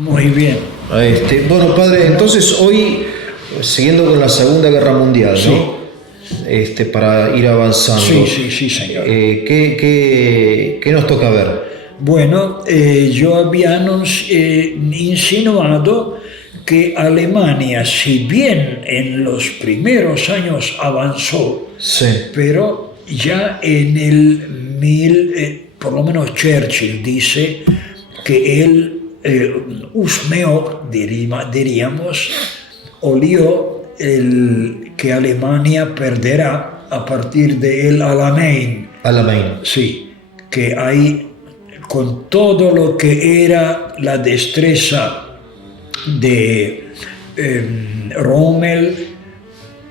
Muy bien. Bueno, padre, entonces hoy, siguiendo con la Segunda Guerra Mundial, Sí. ¿no? Para ir avanzando. Sí, señor. ¿Qué nos toca ver? Bueno, yo había insinuado que Alemania, si bien en los primeros años avanzó, Sí, pero ya en el por lo menos Churchill dice que él husmeó, diríamos, olió que Alemania perderá a partir del Alamein. Alamein. Sí, que hay con todo lo que era la destreza de Rommel,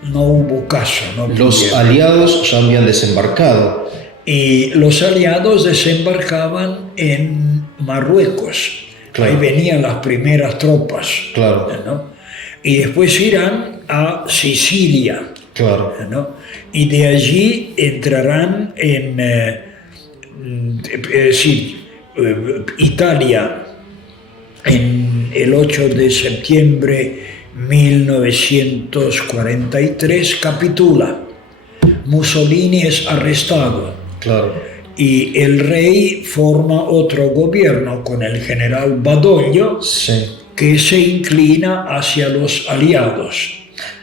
no hubo caso. Los pudieron. aliados ya habían desembarcado. Y los aliados desembarcaban en Marruecos. Claro. Ahí venían las primeras tropas. Claro. ¿No? Y después irán a Sicilia. Claro. ¿No? Y de allí entrarán en Italia en el 8 de septiembre 1943 capitula. Mussolini es arrestado. Claro. Y el rey forma otro gobierno con el general Badoglio, Sí. que se inclina hacia los aliados.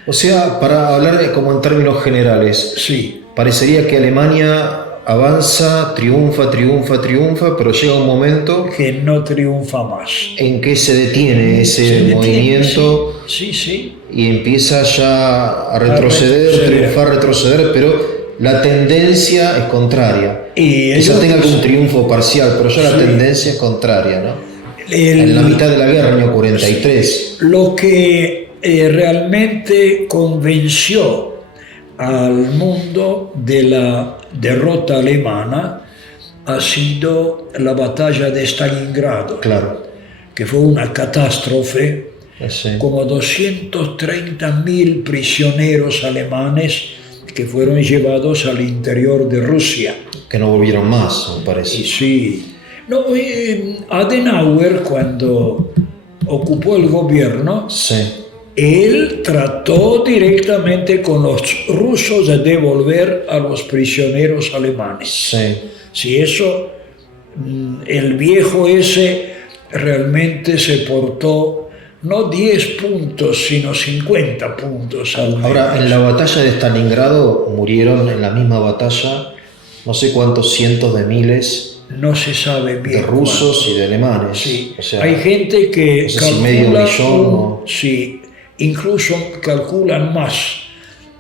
O sea, para hablar como en términos generales, Sí, parecería que Alemania avanza, triunfa, pero llega un momento que no triunfa más. en que se detiene ese Se detiene, movimiento sí. y empieza ya a retroceder, retroceder, pero la tendencia es contraria. Y Quizás tenga que un triunfo parcial, pero ya la tendencia es contraria, ¿no? En la mitad de la guerra, año 43. Lo que realmente convenció al mundo de la derrota alemana ha sido la batalla de Stalingrado, Claro. que fue una catástrofe, Sí. como 230.000 prisioneros alemanes que fueron llevados al interior de Rusia. Que no volvieron más, me parece. Sí. No, Adenauer, cuando ocupó el gobierno, Sí. él trató directamente con los rusos de devolver a los prisioneros alemanes. Sí. Si eso, el viejo ese realmente se portó no 10 puntos, sino 50 puntos al menos. Ahora, en la batalla de Stalingrado murieron en la misma batalla no sé cuántos cientos de miles no se sabe bien de rusos cuánto. y de alemanes. Sí. O sea, hay gente que no sé si calcula medio millón o... sí, incluso calculan más,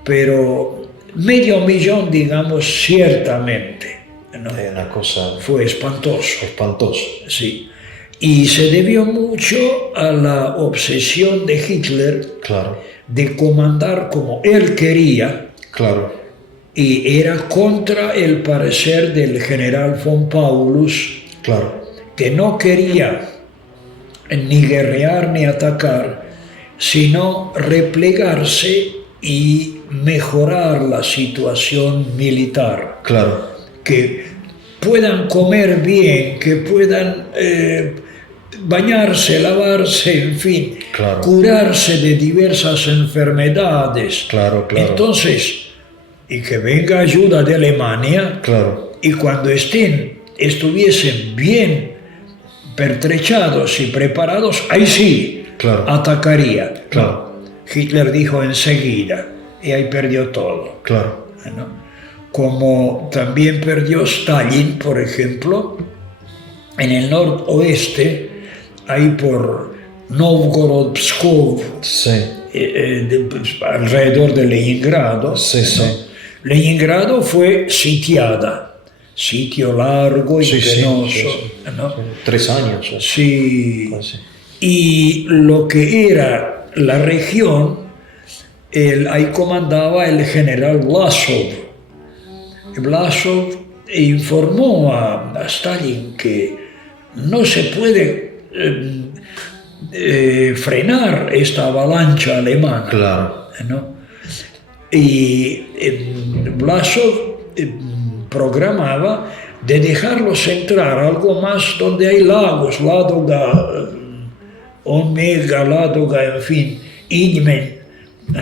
pero medio millón, digamos, ciertamente, ¿no? Es una cosa Fue espantoso. espantosa. Sí. Y se debió mucho a la obsesión de Hitler Claro, de comandar como él quería, claro, y era contra el parecer del general von Paulus, claro, que no quería ni guerrear ni atacar, sino replegarse y mejorar la situación militar. claro. Que puedan comer bien, que puedan bañarse, lavarse, en fin, Claro. curarse de diversas enfermedades. Claro. Entonces, y que venga ayuda de Alemania, Claro. y cuando estuviesen bien pertrechados y preparados, ahí sí, Claro. atacaría. Claro. Hitler dijo enseguida, y ahí perdió todo. Claro. ¿No? Como también perdió Stalin, por ejemplo, en el noroeste, ahí por Novgorod, Pskov, Sí. alrededor de Leningrado. Sí, sí. Leningrado fue sitiada, sitio largo y penoso. ¿No? 3 años. Sí. Casi. Y lo que era la región, ahí comandaba el general Vlasov. Vlasov informó a Stalin que no se puede frenar esta avalancha alemana. Claro. ¿No? Y Vlasov programaba de dejarlos entrar algo más donde hay lagos, Ládoga, Omega, Ládoga, en fin, Iñmen,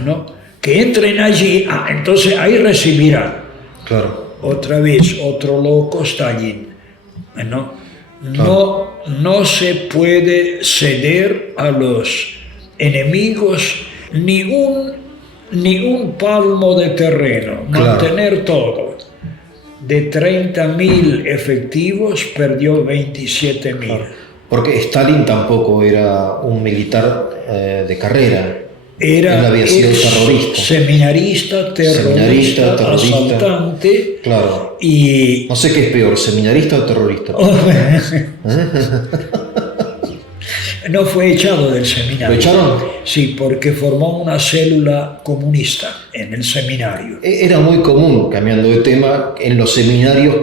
¿no? Que entren allí, entonces ahí recibirán. Claro. Otra vez, otro loco, Stalin, ¿no? No se puede ceder a los enemigos ni un palmo de terreno, mantener todo. De 30.000 efectivos perdió 27.000. Claro. Porque Stalin tampoco era un militar de carrera. Él había sido terrorista. Seminarista, terrorista, asaltante. Claro. Y no sé qué es peor, seminarista o terrorista. No fue echado del seminario. ¿Lo echaron? Sí, porque formó una célula comunista en el seminario. Era muy común, cambiando de tema, en los seminarios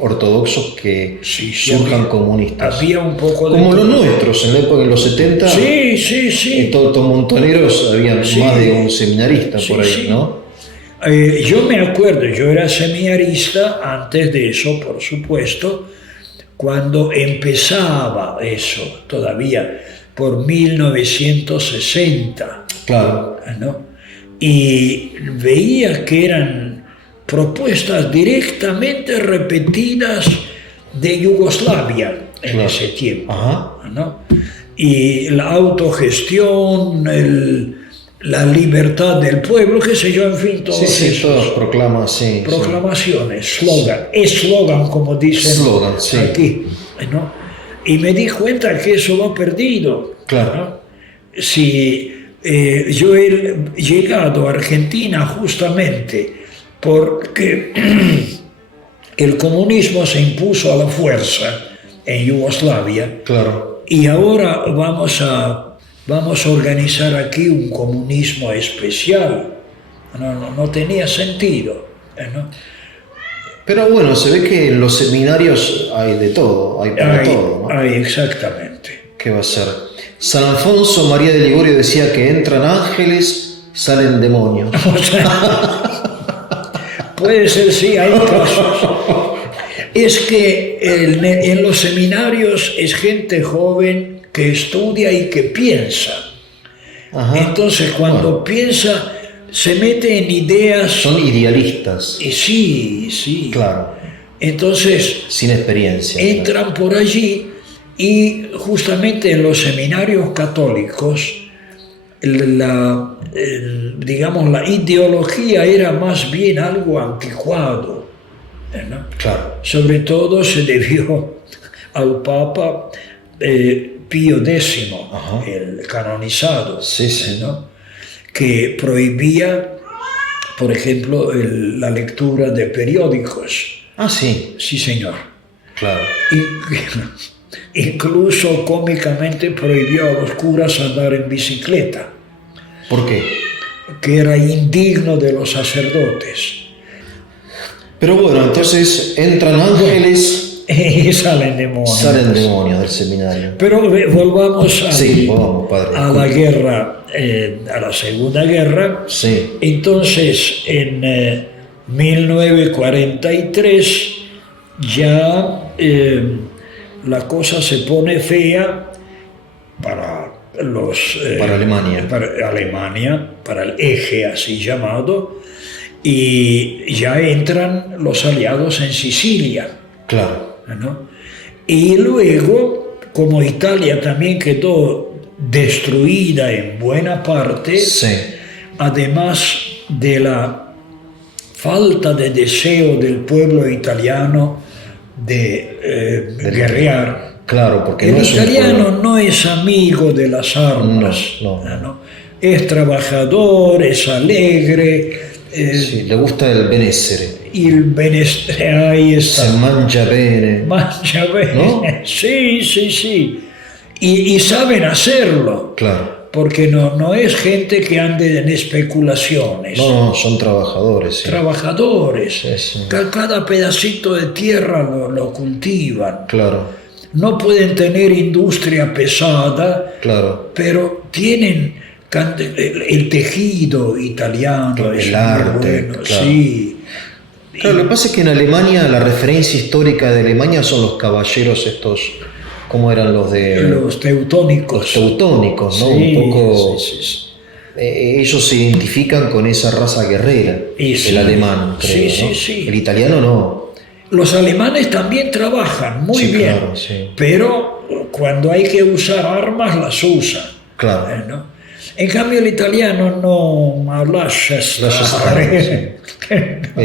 ortodoxos que surjan comunistas. Había un poco de... Como los nuestros, en la época de los 70. Sí. Todos montoneros, había más de un seminarista por ahí, ¿no? Yo me acuerdo, yo era seminarista antes de eso, por supuesto, cuando empezaba eso, todavía por 1960. Claro. ¿No? Y veía que eran propuestas directamente repetidas de Yugoslavia en ese tiempo. ¿No? Y la autogestión, la libertad del pueblo, qué sé yo, en fin, todo eso. Sí, todas proclamaciones, eslogan, como dicen aquí, ¿no? Y me di cuenta que eso va perdido. Claro. ¿no? Si yo he llegado a Argentina justamente porque el comunismo se impuso a la fuerza en Yugoslavia. Claro. Y ahora vamos a organizar aquí un comunismo especial. No tenía sentido, ¿no? Pero bueno, se ve que en los seminarios hay de todo, hay para todo, ¿no? Hay, exactamente. ¿Qué va a ser? San Alfonso María de Ligorio decía que entran ángeles, salen demonios. O sea, puede ser, sí, hay casos. Es que en los seminarios es gente joven que estudia y que piensa. Entonces, cuando piensa, se mete en ideas. Son idealistas. Sí. Claro. Entonces, sin experiencia. Entran por allí y justamente en los seminarios católicos, digamos, la ideología era más bien algo anticuado, ¿no? Claro. Sobre todo se debió al Papa Pío X, el canonizado, ¿no? Que prohibía, por ejemplo, la lectura de periódicos. Sí. Sí, señor. Claro. Incluso cómicamente prohibió a los curas andar en bicicleta. ¿Por qué? Que era indigno de los sacerdotes. Pero bueno, entonces entran ángeles y salen demonios. Salen demonios del seminario. Pero volvamos padre, a la guerra, a la Segunda Guerra. Sí. Entonces, en 1943 ya la cosa se pone fea para Alemania. Para Alemania, para el eje así llamado, y ya entran los aliados en Sicilia. Claro. ¿No? Y luego, como Italia también quedó destruida en buena parte, además de la falta de deseo del pueblo italiano de guerrear. Claro, porque el italiano no es amigo de las armas, no. Es trabajador, es alegre. Le gusta el benessere. Il benessere, ahí está. Se mangia bene. Mangia bene, ¿no? Sí. Y saben hacerlo. Claro. Porque no es gente que ande en especulaciones. No, son trabajadores. Sí. Trabajadores. Sí. Cada pedacito de tierra lo cultivan. Claro. No pueden tener industria pesada. Claro. Pero tienen el tejido italiano. El arte. Bueno, claro. Sí. Claro, lo que pasa es que en Alemania la referencia histórica de Alemania son los caballeros estos ¿Cómo eran los de...? Los teutónicos. Los teutónicos, ¿no? Sí, Un poco... sí. Ellos se identifican con esa raza guerrera, el alemán, creo, ¿no? Sí. El italiano no. Los alemanes también trabajan muy bien, claro, sí. pero cuando hay que usar armas las usan. Claro. ¿No? En cambio el italiano no lascia stare.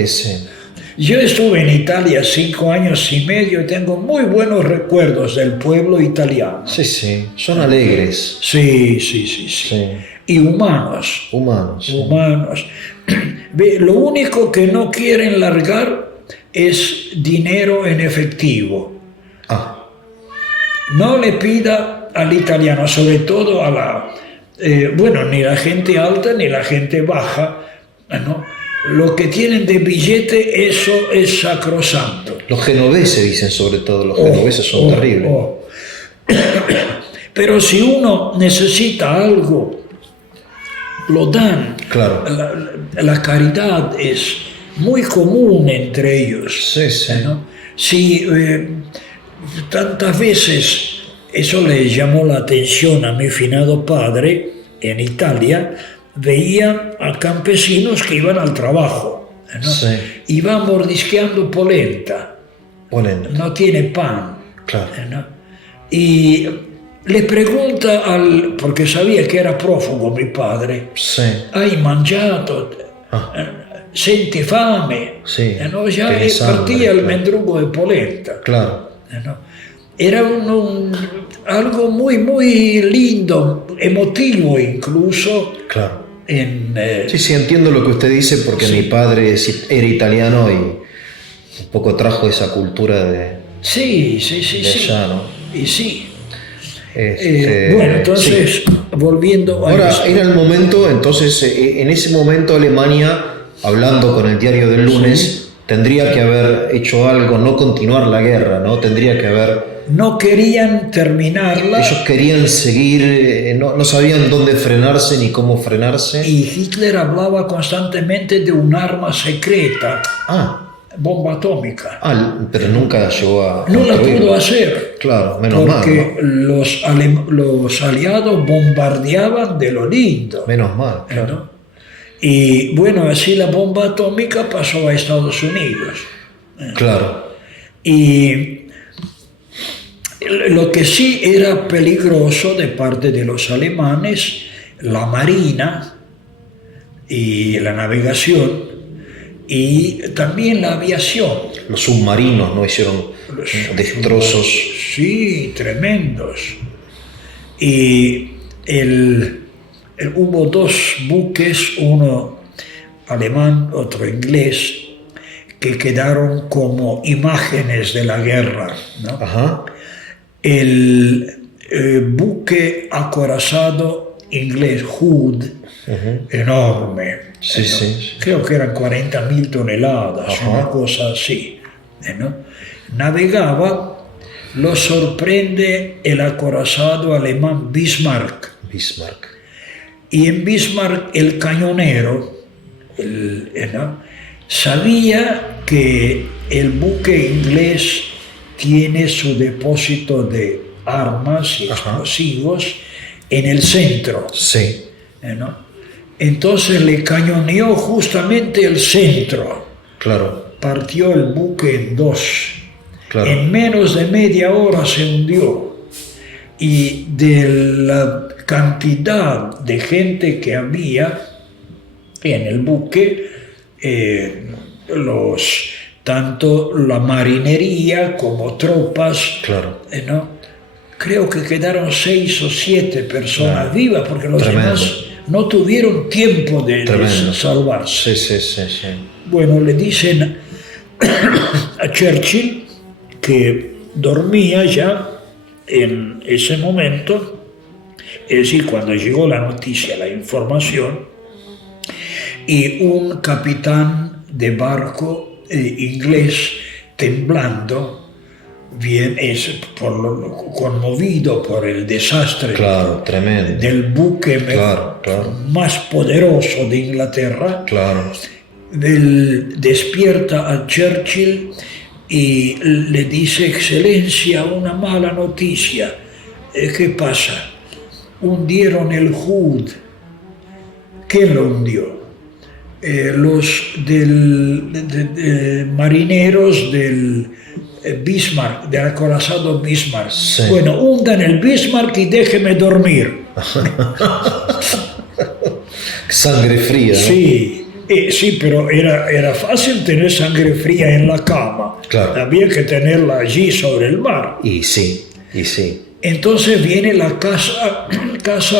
Sí. Yo estuve en Italia 5 años y medio y tengo muy buenos recuerdos del pueblo italiano. Sí, son alegres. Sí. Y humanos. Humanos. Lo único que no quieren largar es dinero en efectivo. No le pida al italiano, sobre todo a la... ni la gente alta ni la gente baja, ¿no? Lo que tienen de billete, eso es sacrosanto. Los genoveses dicen, sobre todo, los genoveses son terribles. Pero si uno necesita algo, lo dan. Claro. La caridad es muy común entre ellos. Sí. ¿No? Si tantas veces eso le llamó la atención a mi finado padre en Italia, veía a campesinos que iban al trabajo, ¿no? Sí. Iban mordisqueando polenta. No tiene pan. Claro. ¿No? Y le pregunta porque sabía que era prófugo mi padre, hai mangiato? Senti fame? Sí. ¿No? Ya partía el mendrugo de polenta. Claro. ¿No? Era algo muy, muy lindo, emotivo incluso. Claro. Sí, entiendo lo que usted dice, porque mi padre era italiano y un poco trajo esa cultura de allá, ¿no? Y sí. Entonces, volviendo a ahora, esto. era el momento, entonces, en ese momento Alemania, hablando con el Diario del Lunes, tendría que haber hecho algo, no continuar la guerra, ¿no? Tendría que haber... No querían terminarla. Ellos querían seguir, no sabían dónde frenarse ni cómo frenarse. Y Hitler hablaba constantemente de un arma secreta. Bomba atómica. Pero nunca llegó a... No la pudo hacer. Claro, menos mal. Porque los aliados bombardeaban de lo lindo. Menos mal, claro. ¿No? Y así la bomba atómica pasó a Estados Unidos. Claro. Y lo que sí era peligroso de parte de los alemanes, la marina y la navegación y también la aviación. Los submarinos no hicieron destrozos. Sí, tremendos. Y hubo 2 buques, uno alemán, otro inglés, que quedaron como imágenes de la guerra, ¿no? El buque acorazado inglés Hood, enorme, creo que eran 40.000 toneladas, una cosa así, ¿no? Navegaba, lo sorprende el acorazado alemán Bismarck. Y en Bismarck el cañonero sabía que el buque inglés tiene su depósito de armas y explosivos en el centro. ¿No? Entonces le cañoneó justamente el centro. Claro. Partió el buque en 2. Claro. En menos de media hora se hundió. Y de la cantidad de gente que había en el buque, tanto la marinería como tropas, ¿no? Creo que quedaron 6 o 7 personas vivas, porque los demás no tuvieron tiempo de salvarse. Bueno, le dicen a Churchill que dormía ya en ese momento, es decir, cuando llegó la noticia, la información, y un capitán de barco inglés, temblando, conmovido por el desastre del buque más poderoso de Inglaterra, despierta a Churchill y le dice: Excelencia, una mala noticia. ¿Qué pasa? Hundieron el Hood. ¿Quién lo hundió? Los marineros del Bismarck, del acorazado Bismarck. Sí. Bueno, hundan el Bismarck y déjeme dormir. Sangre fría, ¿no? Sí, sí, pero era fácil tener sangre fría en la cama. Claro. Había que tenerla allí sobre el mar. Y sí. Entonces viene la casa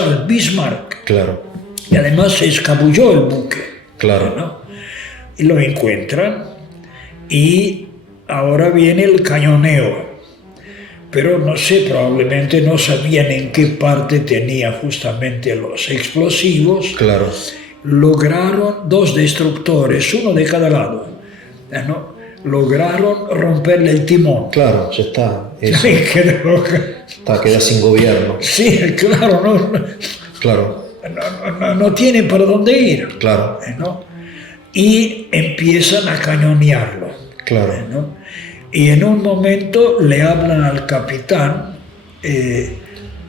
al Bismarck. Claro. Y además se escabulló el buque. Claro. ¿No? Y lo encuentran. Y ahora viene el cañoneo. Pero no sé, probablemente no sabían en qué parte tenía justamente los explosivos. Claro. Lograron 2 destructores, uno de cada lado, ¿no? Lograron romperle el timón. Claro, ya está. Eso. Queda sin gobierno. Sí, claro, Claro. no tiene para dónde ir. Claro. ¿No? Y empiezan a cañonearlo. Claro. ¿No? Y en un momento le hablan al capitán: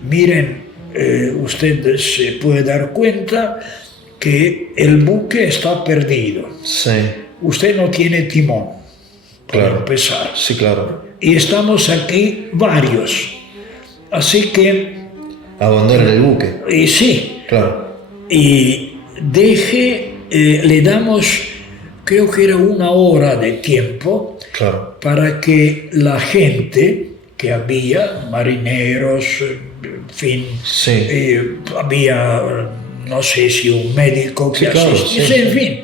miren, usted se puede dar cuenta que el buque está perdido. Sí. Usted no tiene timón, para empezar. Sí, claro. Y estamos aquí varios. Así que... Abandonen el buque. Y sí. Claro. Y le damos, creo que era 1 hora de tiempo. Claro. Para que la gente que había, marineros, en fin, Sí. había, no sé si un médico que asistiese, en fin,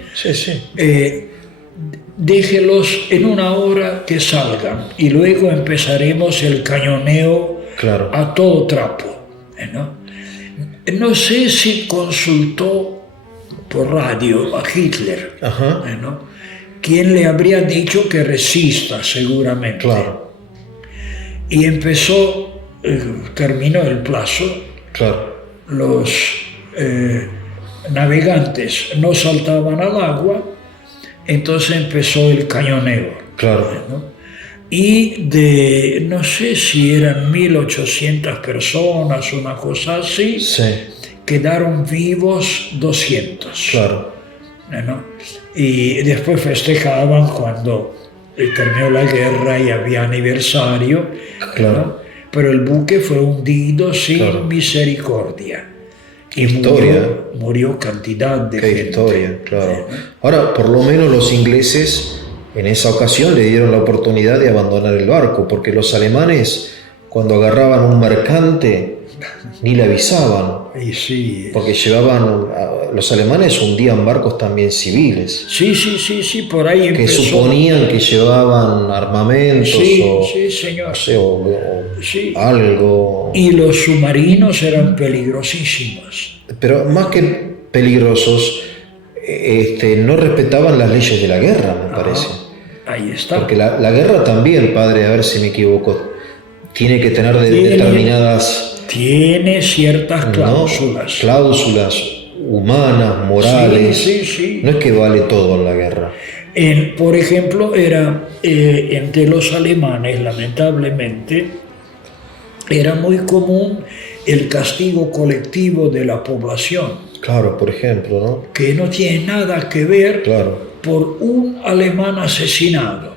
déjelos en 1 hora que salgan y luego empezaremos el cañoneo a todo trapo. No sé si consultó por radio a Hitler, ¿no? Quien le habría dicho que resista, seguramente. Claro. Y terminó el plazo. Claro. Los navegantes no saltaban al agua, entonces empezó el cañoneo. Claro. ¿No? Y no sé si eran 1.800 personas, una cosa así, quedaron vivos 200. Claro. ¿No? Y después festejaban cuando terminó la guerra y había aniversario. Claro. ¿No? Pero el buque fue hundido sin misericordia. Y murió cantidad de gente. Historia, claro. Ahora, por lo menos los ingleses en esa ocasión le dieron la oportunidad de abandonar el barco, porque los alemanes, cuando agarraban un mercante, ni le avisaban. Y sí. Porque los alemanes hundían barcos también civiles. Sí, por ahí empezó. Que suponían que llevaban armamentos señor. No sé, o algo. Y los submarinos eran peligrosísimos. Pero más que peligrosos, no respetaban las leyes de la guerra, me parece. Ahí está. Porque la guerra también, padre, a ver si me equivoco, tiene que tener determinadas... Tiene ciertas cláusulas. Cláusulas humanas, morales. Sí. No es que vale todo en la guerra. Por ejemplo, era entre los alemanes, lamentablemente, era muy común el castigo colectivo de la población. Claro, por ejemplo, ¿no? Que no tiene nada que ver por un alemán asesinado,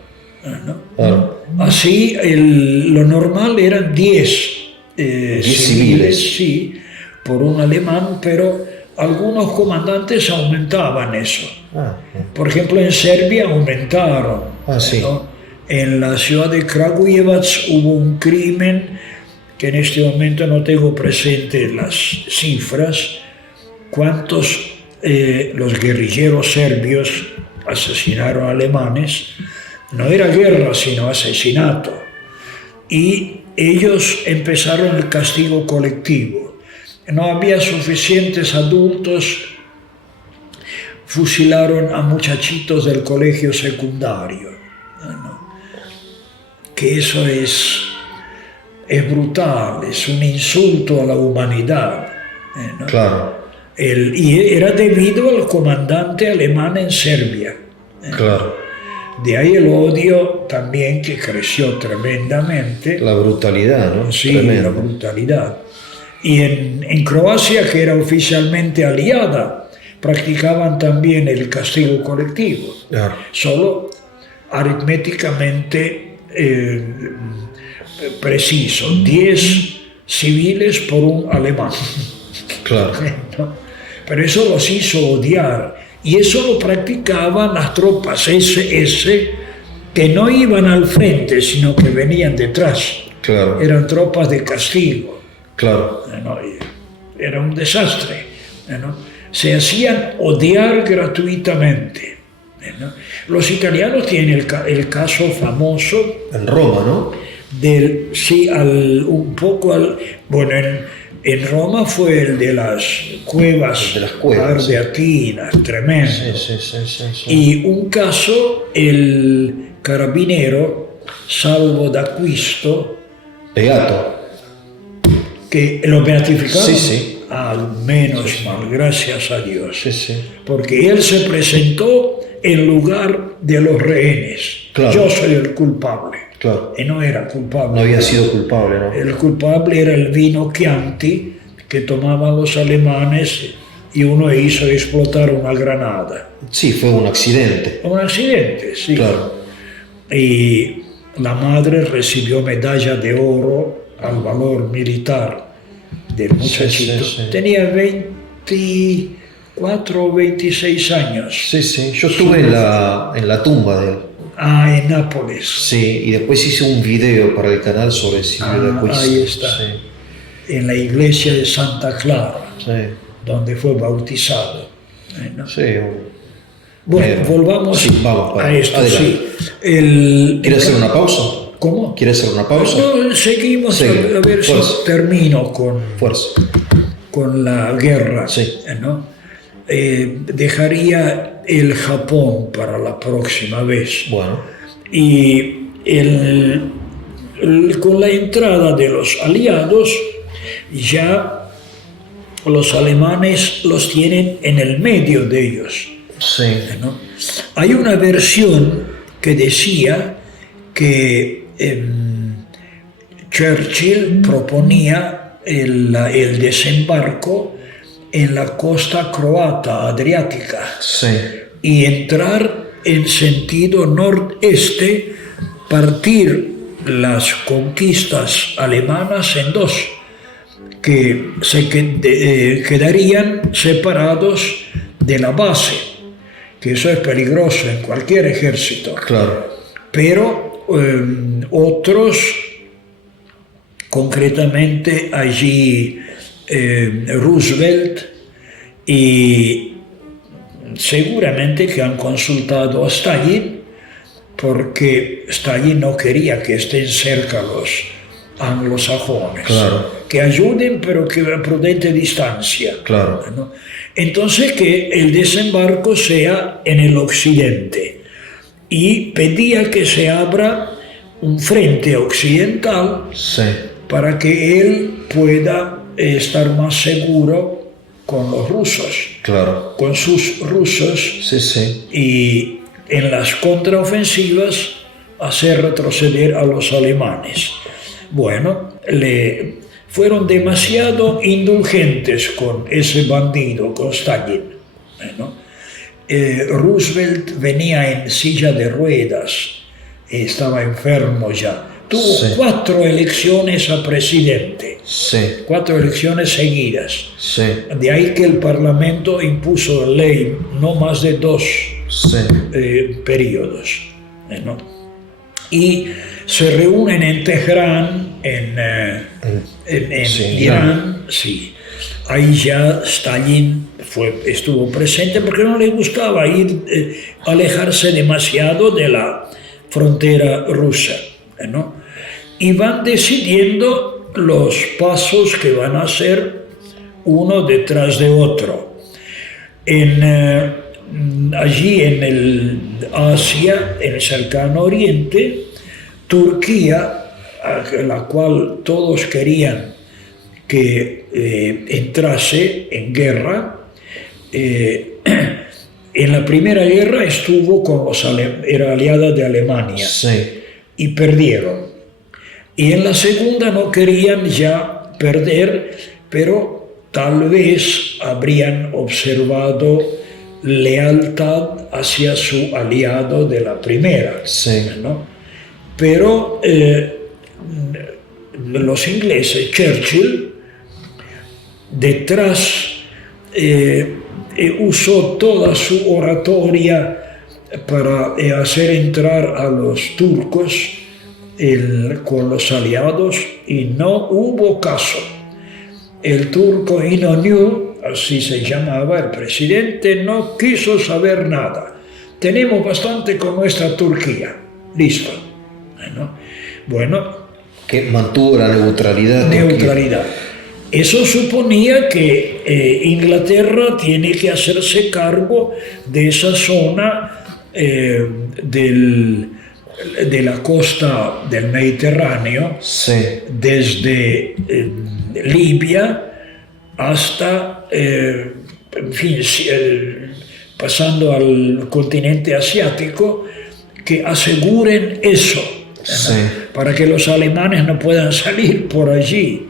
¿no? Claro. Así, lo normal eran 10 civiles, sí, por un alemán, pero algunos comandantes aumentaban eso. Por ejemplo, en Serbia aumentaron. ¿No? En la ciudad de Kragujevac hubo un crimen que en este momento no tengo presente las cifras, cuántos los guerrilleros serbios asesinaron alemanes. No era guerra, sino asesinato. Y ellos empezaron el castigo colectivo. No había suficientes adultos, fusilaron a muchachitos del colegio secundario. ¿No? Que eso es brutal, es un insulto a la humanidad. ¿No? Claro. Y era debido al comandante alemán en Serbia. Claro. De ahí el odio también que creció tremendamente. La brutalidad, ¿no? Sí, Tremendo. la brutalidad. Y en Croacia, que era oficialmente aliada, practicaban también el castigo colectivo, Claro. solo aritméticamente preciso, 10 civiles por un alemán. Claro. ¿No? Pero eso los hizo odiar, y eso lo practicaban las tropas SS, que no iban al frente, sino que venían detrás. Claro. Eran tropas de castigo. Claro. ¿No? Era un desastre, ¿no? Se hacían odiar gratuitamente, ¿no? Los italianos tienen el caso famoso En Roma, ¿no? sí, bueno, en Roma fue el de las cuevas, El de las cuevas, ardeatinas, tremendo. Sí. Y un caso, el carabinero Salvo d'Acquisto, Beato. que lo beatificaron. Sí. Al menos mal, gracias a Dios. Sí. Porque él se presentó en lugar de los rehenes. Claro. Yo soy el culpable. Claro. Y no era culpable. No había sido culpable, ¿no? El culpable era el vino Chianti que tomaban los alemanes, y uno hizo explotar una granada. Sí, fue un accidente. Un accidente, sí. Claro. Y la madre recibió medalla de oro al valor militar del muchachito. Sí. Tenía 24 o 26 años. Sí. Yo estuve en la tumba de él. En Nápoles. Sí, y después hice un video para el canal sobre Silvio d'Acquisto. Ahí está. Sí. En la iglesia de Santa Clara, Sí. donde fue bautizado. ¿No? Sí. Bueno, volvamos vamos, a esto. adelante. Sí. ¿Quieres hacer una pausa? ¿Cómo? ¿Quieres hacer una pausa? No, seguimos Sí. a ver Fuerza. si termino Fuerza. con la guerra. Sí. ¿No? Dejaría el Japón para la próxima vez. Bueno. Y con la entrada de los aliados, ya los alemanes los tienen en el medio de ellos. Sí. ¿No? Hay una versión que decía que Churchill proponía el desembarco en la costa croata adriática, Sí. y entrar en sentido nordeste, partir las conquistas alemanas en dos, que se quedarían separados de la base, que eso es peligroso en cualquier ejército. Claro. Pero otros, concretamente allí Roosevelt, y seguramente que han consultado a Stalin, porque Stalin no quería que estén cerca los anglosajones. Claro. Que ayuden, pero que a prudente distancia. Claro. ¿No? Entonces, que el desembarco sea en el occidente, y pedía que se abra un frente occidental, Sí. para que él pueda estar más seguro con los rusos, Claro. con sus rusos, Sí. y en las contraofensivas hacer retroceder a los alemanes. Bueno, fueron demasiado indulgentes con ese bandido, con Stalin, ¿no? Roosevelt venía en silla de ruedas, estaba enfermo ya. Tuvo 4 elecciones a presidente, Sí. 4 elecciones seguidas. Sí. De ahí que el Parlamento impuso ley no más de 2 Sí. periodos, ¿no? Y se reúnen en Teherán, en Sí, Irán, sí. Ahí ya Stalin estuvo presente, porque no le gustaba alejarse demasiado de la frontera rusa, ¿no? Y van decidiendo los pasos que van a hacer uno detrás de otro. Allí en el Asia, en el cercano Oriente, Turquía, a la cual todos querían que entrase en guerra, En la Primera Guerra estuvo con era aliada de Alemania, sí, y perdieron. Y en la Segunda no querían ya perder, pero tal vez habrían observado lealtad hacia su aliado de la Primera, sí. ¿no? Pero los ingleses, Churchill, detrás usó toda su oratoria para hacer entrar a los turcos con los aliados, y no hubo caso. El turco İnönü, así se llamaba, el presidente, no quiso saber nada. Tenemos bastante con nuestra Turquía. Listo. Bueno, Que mantuvo la neutralidad. Neutralidad. Eso suponía que Inglaterra tiene que hacerse cargo de esa zona de la costa del Mediterráneo, Sí, desde Libia hasta, en fin, pasando al continente asiático, que aseguren eso, sí. para que los alemanes no puedan salir por allí,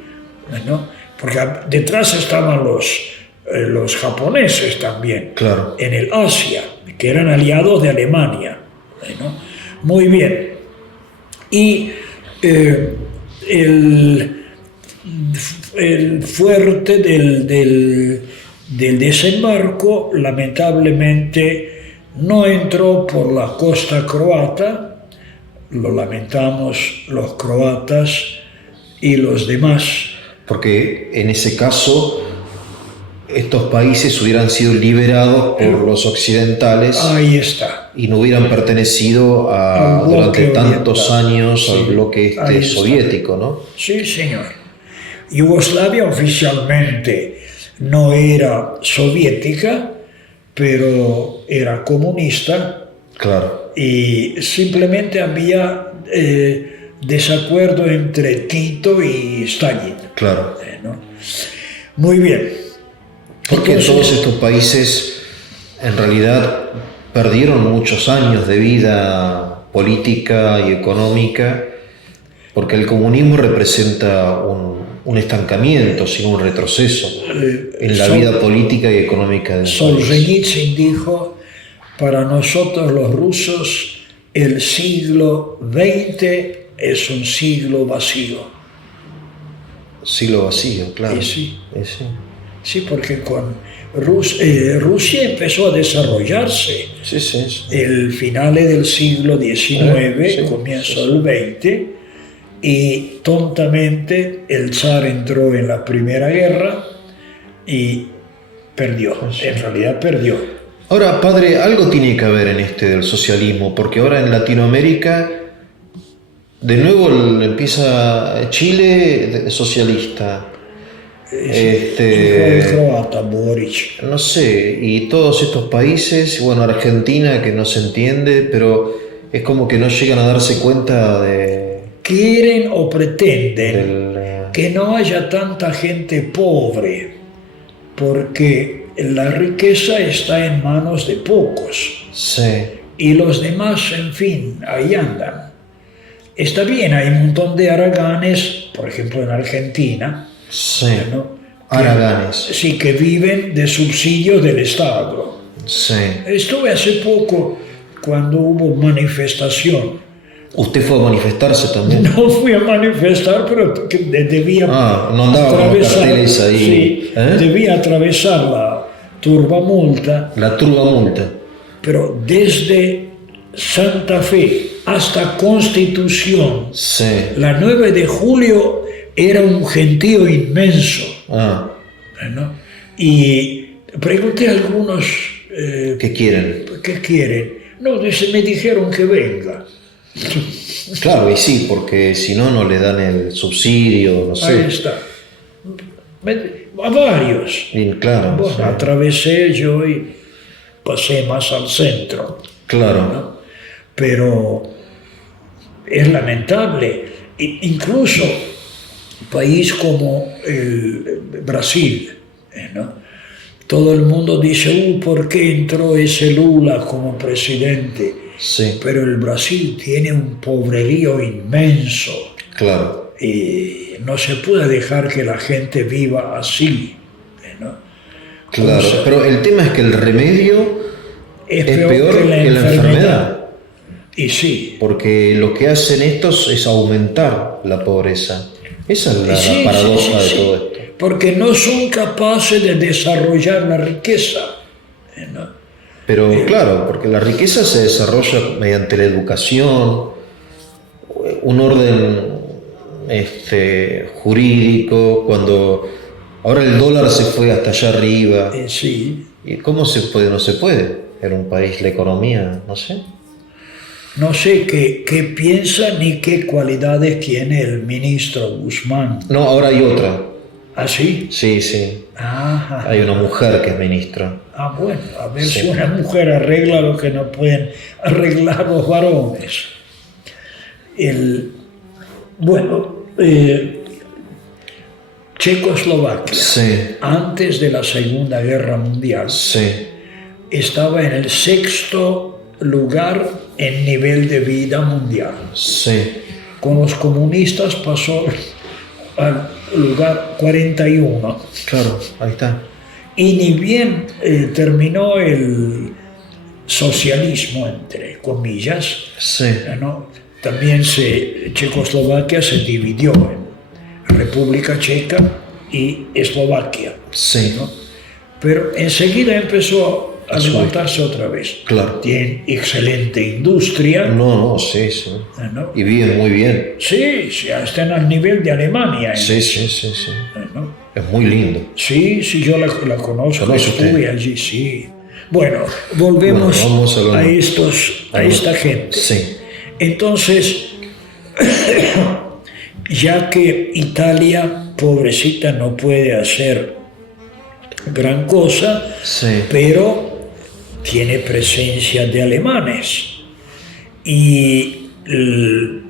¿no? Porque detrás estaban los japoneses también, Claro. en el Asia, que eran aliados de Alemania, ¿no? Muy bien. Y el fuerte del desembarco lamentablemente no entró por la costa croata. Lo lamentamos los croatas y los demás. Porque en ese caso estos países hubieran sido liberados por los occidentales. Ahí está. Y no hubieran pertenecido durante tantos años al bloque soviético, ¿no? Sí, señor. Yugoslavia oficialmente no era soviética, pero era comunista. Claro. Y simplemente había desacuerdo entre Tito y Stalin. Claro. ¿No? Muy bien. Porque todos estos países en realidad perdieron muchos años de vida política y económica, porque el comunismo representa un estancamiento, sino un retroceso en la vida política y económica del país. Solzhenitsyn dijo: para nosotros los rusos el siglo XX es un siglo vacío. Siglo vacío, claro. Sí. Sí. Sí, porque con Rusia empezó a desarrollarse. Sí, sí. El final del siglo XIX, comienzo del XX, y tontamente el zar entró en la Primera Guerra y perdió. En realidad perdió. Ahora, padre, algo tiene que ver en del socialismo, porque ahora en Latinoamérica de nuevo empieza Chile socialista. El croata, Boric. No sé, y todos estos países, bueno, Argentina que no se entiende, pero es como que no llegan a darse cuenta de... Quieren o pretenden que no haya tanta gente pobre, porque la riqueza está en manos de pocos. Sí. Y los demás, en fin, ahí andan. Está bien, hay un montón de haraganes, por ejemplo en Argentina. Sí, ¿no? haraganes. Sí, que viven de subsidios del Estado. Sí. Estuve hace poco cuando hubo manifestación. ¿Usted fue a manifestarse también? No fui a manifestar, pero debía no andaba atravesar, con carteles ahí. Sí, debía atravesar la turbamulta. La turbamulta. Pero desde Santa Fe hasta Constitución, sí. La 9 de julio era un gentío inmenso. ¿No? Y pregunté a algunos... ¿Qué quieren? ¿Qué quieren? No, me dijeron que venga. Claro, y sí, porque si no, no le dan el subsidio, no sé. Ahí está. A varios. Bien, claro. Bueno, sí. Atravesé yo y pasé más al centro. Claro. ¿No? Pero es lamentable. Incluso país como el Brasil, ¿no? todo el mundo dice, ¿por qué entró ese Lula como presidente? Sí. Pero el Brasil tiene un pobrerío inmenso. Claro. Y no se puede dejar que la gente viva así, ¿no? Claro, Entonces, pero el tema es que el remedio es peor que la enfermedad. Y sí. Porque lo que hacen estos es aumentar la pobreza. Esa es la paradoja de todo esto. Porque no son capaces de desarrollar la riqueza, ¿no? Pero claro, porque la riqueza se desarrolla mediante la educación, un orden jurídico, cuando ahora el dólar se fue hasta allá arriba. Sí. ¿Y cómo se puede? No se puede. En un país la economía, no sé. No sé qué piensa ni qué cualidades tiene el ministro Guzmán. No, ahora hay otra. ¿Ah, sí? Sí, sí. Ajá. Hay una mujer que es ministra. Ah, bueno, a ver si una mujer arregla lo que no pueden arreglar los varones. Checoslovaquia, antes de la Segunda Guerra Mundial, estaba en el 6º lugar en nivel de vida mundial. Con los comunistas pasó al lugar 41. Claro, ahí está. Y ni bien terminó el socialismo, entre comillas, ¿no? También Checoslovaquia se dividió en República Checa y Eslovaquia, ¿no? Pero enseguida empezó a levantarse otra vez. Claro. Tienen excelente industria. Sí. ¿No? Y viven muy bien. Sí, están al nivel de Alemania. Sí. ¿No? Es muy lindo. Sí, yo la conozco, estuve allí, sí. Bueno, volvemos a esta gente. Sí. Entonces, ya que Italia, pobrecita, no puede hacer gran cosa, pero tiene presencia de alemanes. Y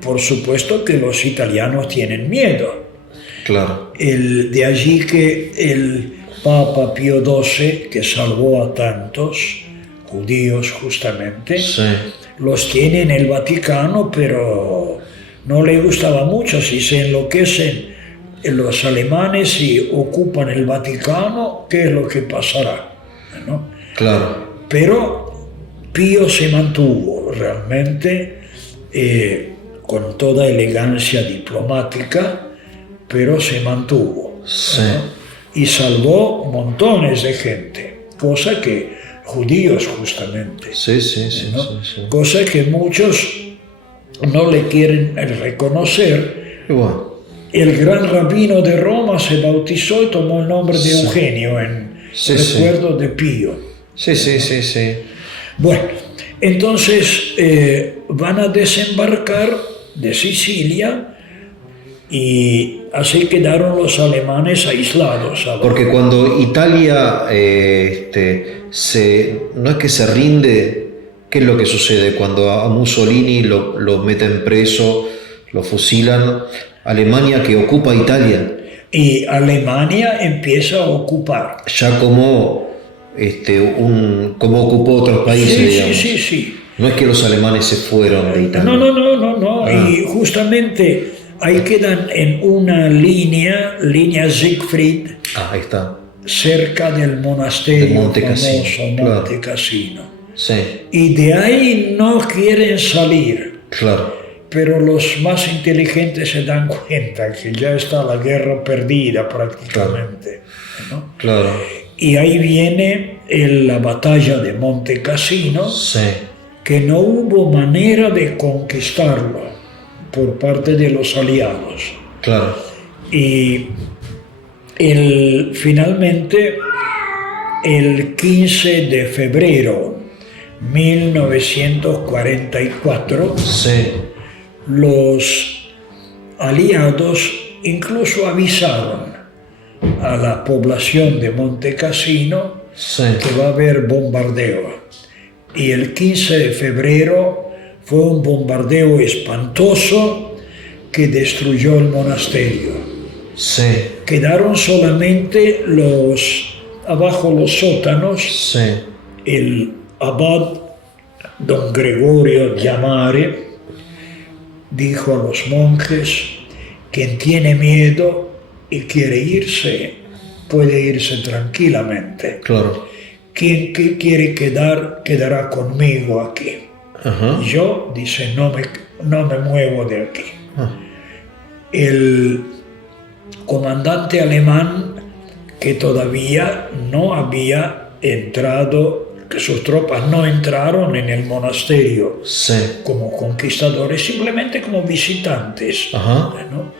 por supuesto que los italianos tienen miedo. Claro. De allí que el Papa Pío XII, que salvó a tantos judíos justamente, los tiene en el Vaticano, pero no le gustaba mucho. Si se enloquecen los alemanes y ocupan el Vaticano, ¿qué es lo que pasará? ¿No? Claro. Pero Pío se mantuvo realmente con toda elegancia diplomática, pero se mantuvo, ¿no? Y salvó montones de gente, cosa que judíos justamente, ¿no? Cosa que muchos no le quieren reconocer. El gran rabino de Roma se bautizó y tomó el nombre de Eugenio en recuerdo de Pío. Bueno, entonces van a desembarcar de Sicilia y así quedaron los alemanes aislados. Porque cuando Italia no es que se rinde, ¿qué es lo que sucede? Cuando a Mussolini lo meten preso, lo fusilan, Alemania que ocupa Italia. Y Alemania empieza a ocupar. Ya como ocupó otros países, digamos. Sí. No es que los alemanes se fueron de Italia. No. Y justamente ahí quedan en una línea Siegfried. Ahí está. Cerca del monasterio Monte Monte Cassino. Sí. Y de ahí no quieren salir. Claro. Pero los más inteligentes se dan cuenta que ya está la guerra perdida prácticamente. ¿No? Claro. Y ahí viene la batalla de Monte Cassino, que no hubo manera de conquistarlo por parte de los aliados. Claro. Y finalmente, el 15 de febrero de 1944, los aliados incluso avisaron a la población de Monte Cassino que va a haber bombardeo. Y el 15 de febrero fue un bombardeo espantoso que destruyó el monasterio. Quedaron solamente los abajo los sótanos, Sí. el abad don Gregorio Llamare dijo a los monjes: quien tiene miedo y quiere irse, puede irse tranquilamente. Claro. Quien que quiere quedar, quedará conmigo aquí. Ajá. Yo, dice, no me muevo de aquí. Ah. El comandante alemán, que todavía no había entrado, que sus tropas no entraron en el monasterio Sí. como conquistadores, simplemente como visitantes, Ajá. ¿no?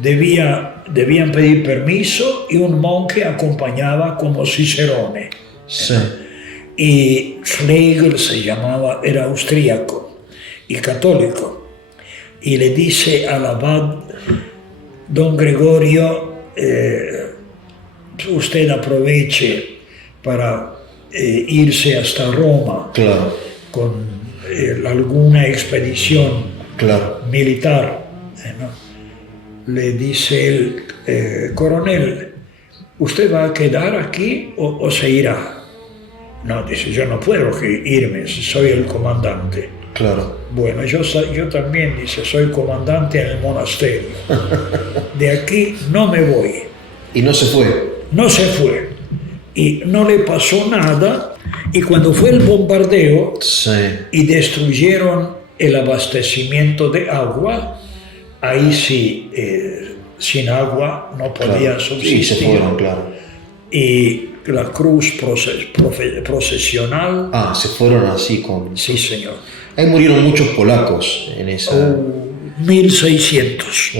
Debían pedir permiso y un monje acompañaba como cicerone. Sí. Y Schlegel se llamaba, era austríaco y católico, y le dice al abad: don Gregorio, usted aproveche para irse hasta Roma Claro. con alguna expedición Claro. militar, ¿no? Le dice el coronel: ¿usted va a quedar aquí o se irá? No, dice, yo no puedo irme, soy el comandante. Claro. Bueno, yo también, dice, soy comandante en el monasterio. De aquí no me voy. Y no se fue. No se fue. Y no le pasó nada. Y cuando fue el bombardeo Sí. y destruyeron el abastecimiento de agua, ahí sí, sin agua no podían Claro. subsistir. Y se fueron, claro. Y la cruz procesional. Ah, se fueron así con... Sí, señor. Ahí murieron muchos polacos en esa... 1600.